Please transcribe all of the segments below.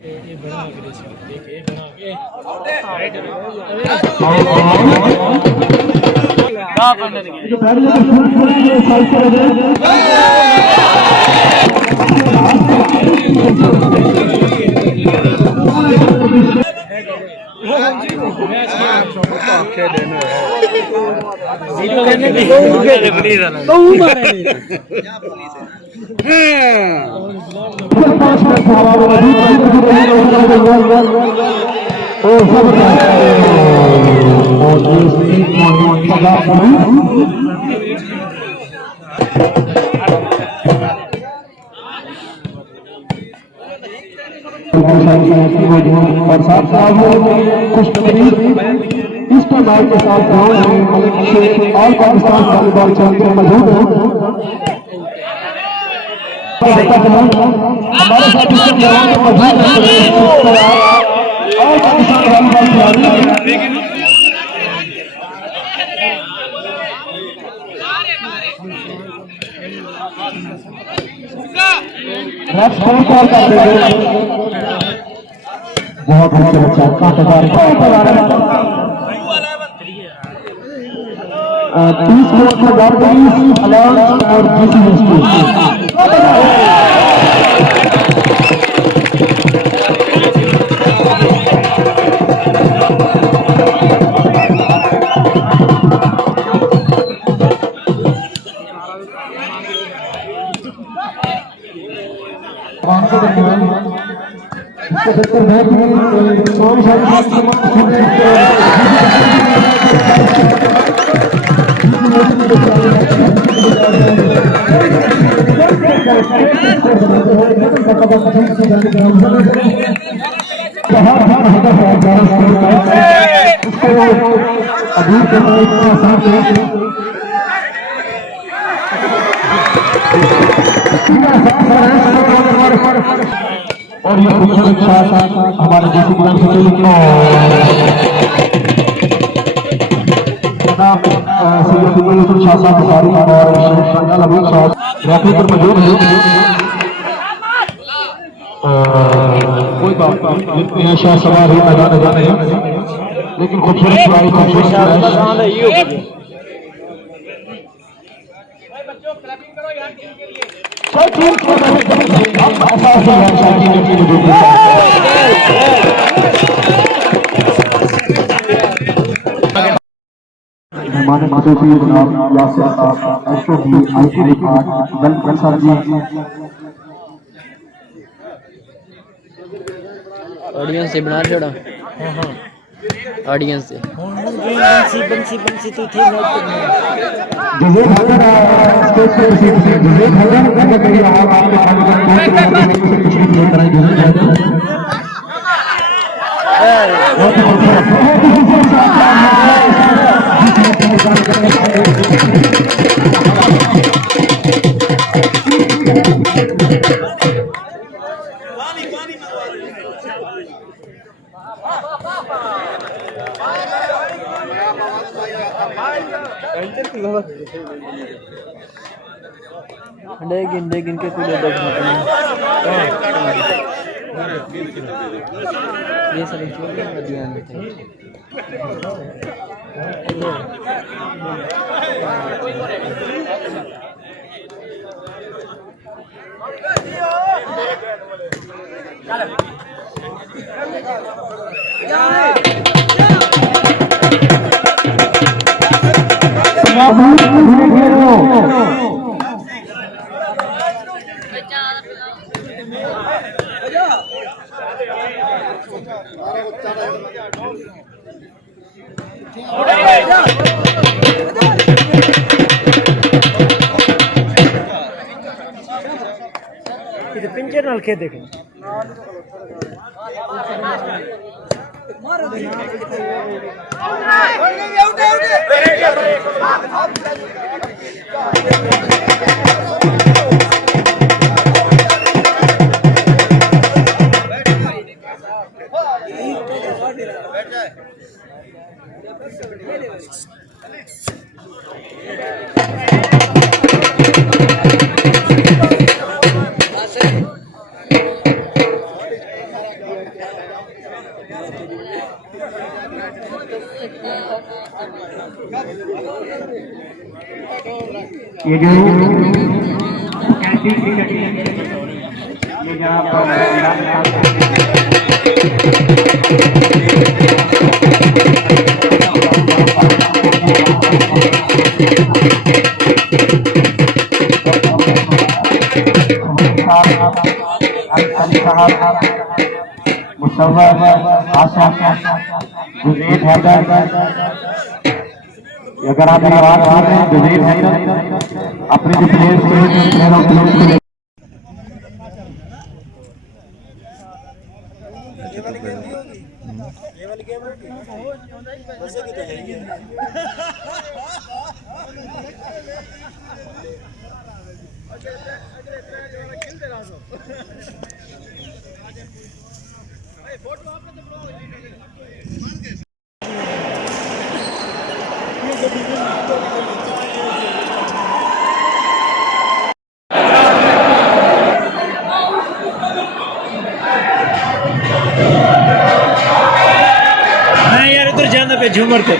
ये बना के देख ये बना के का पंडन के पहले तो फुल साइड और साथ साथ कुछ इस टूर्नामेंट के साथ और पाकिस्तान वॉलीबॉल चैंपियन मौजूद हैं। हमारे साथ और पाकिस्तान वॉलीबॉल खिलाड़ी बहुत अच्छा कांटेदार 30 मिनट में गार्डनिंग अलाउंस और और ये खूबसूरत साथ हमारे देसी क्लब से कोई बात नहीं शाह सवार ही मैदान जाने हैं लेकिन खूबसूरत खिलाड़ी मेहमान खसूसी जनाब यासिर साहब SOD IT record welcome sir जी ऑडियंस से बना छोड़ा ऑडियंस से बंसी तो थी जजेब हजर स्टेज पे सीट से जजेब हजर अगर मेरी आवाज आपके कान में पहुंच रही है तो कुछ नहीं कराई जजेब हजर बहुत ही डेगिन के कुछ ये सब ध्यान देते हैं पिंचर नाल के देखें ये जो कैंटी क्रिकेट ये जहाँ मुसव्वर आशा जुज़ैद हैदर अगर आप मेरी आवाज सुन रहे हैं जुज़ैद हैदर अपने जो प्लेयर्स यार उधर जाना पे झूमर को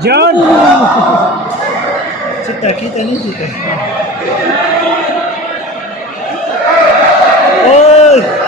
John! Kita ni kita. Oh!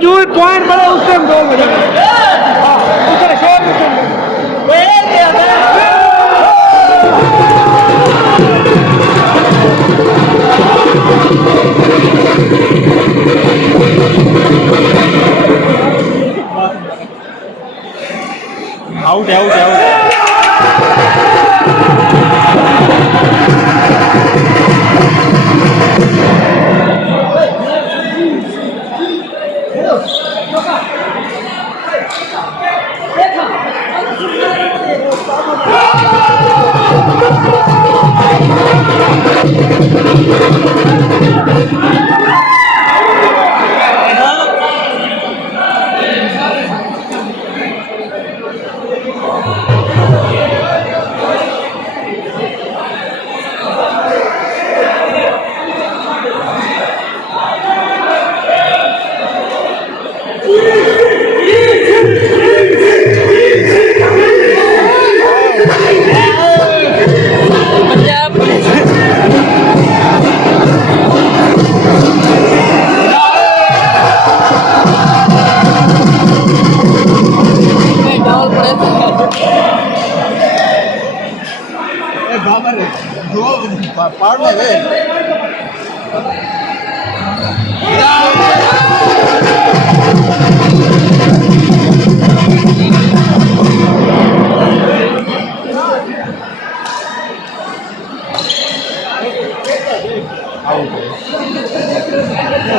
Joule point बड़ा उससे हम गोल हो जाएंगे। उसका शॉट उससे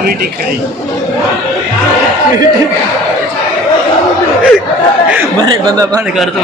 वीटी खाई मैंने बंदा बंद कर दो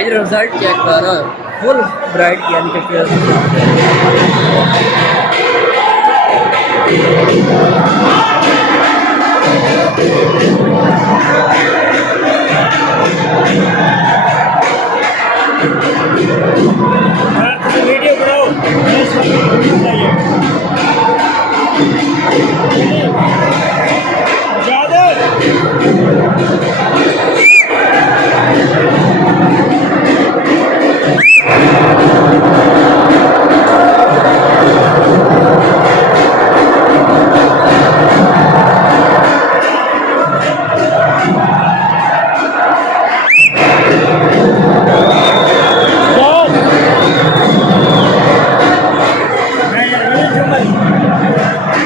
इधर रिजल्ट चेक कर फुल ब्राइट किया निकल के वीडियो बनाओ ज्यादा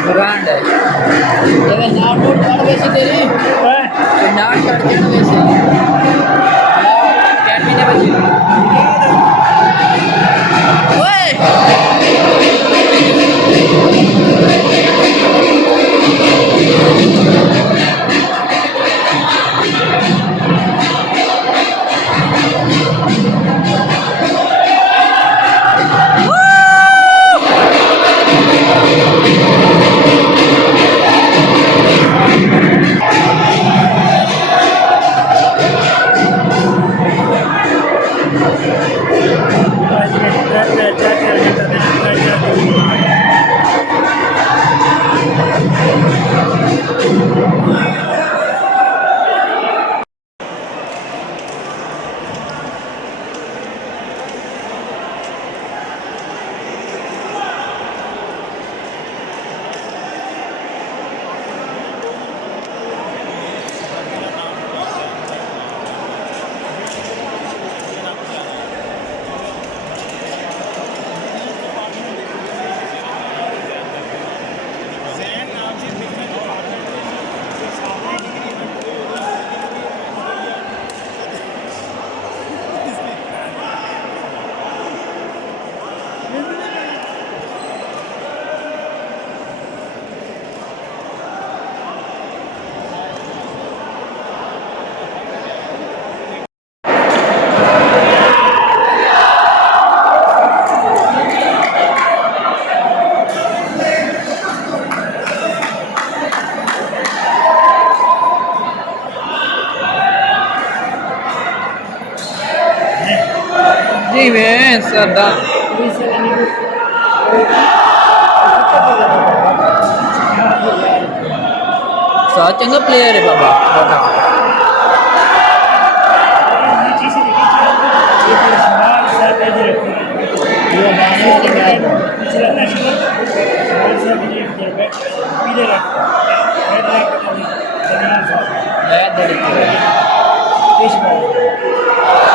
ब्रांड है ये नाट नोट कर वैसे तेरी तो नाट कर देना वैसे कैट ने बची ओए जी मैं सरदार साथ चंगा प्लेयर है बाबा पिछला